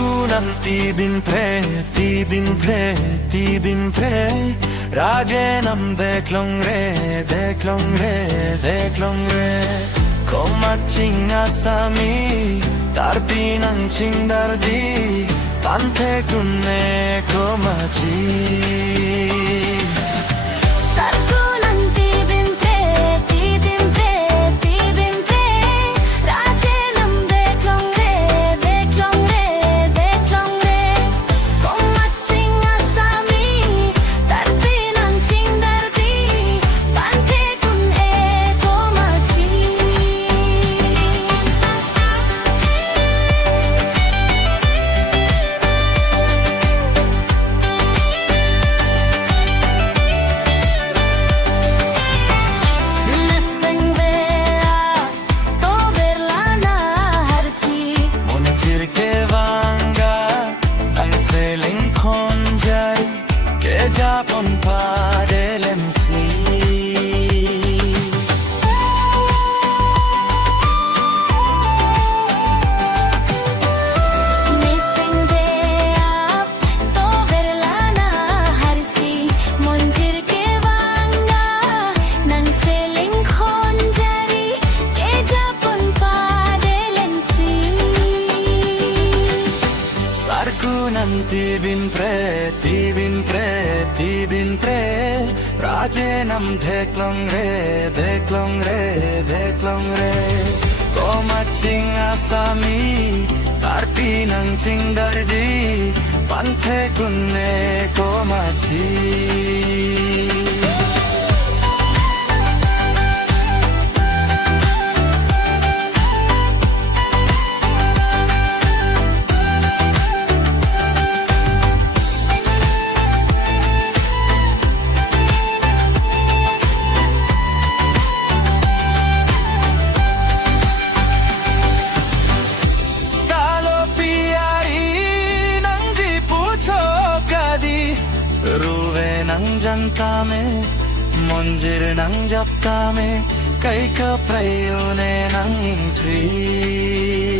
Sarkunang tibin pre Rajenam deklong re Komaching asami Tarpinang chingdardi Pante kunne komachi Sarkunang tibin pre Rajenam deklong re Komaching asami Tarpinang chingdardi Pante kunne komachi Japon padelem Sarkunang tibin pre Rajenam deklong re Komaching asami Tarpinang chingdardi Pante kunne komachi Ruwe nang jantame, monjir nang japtame, kay ka prayone nang intri.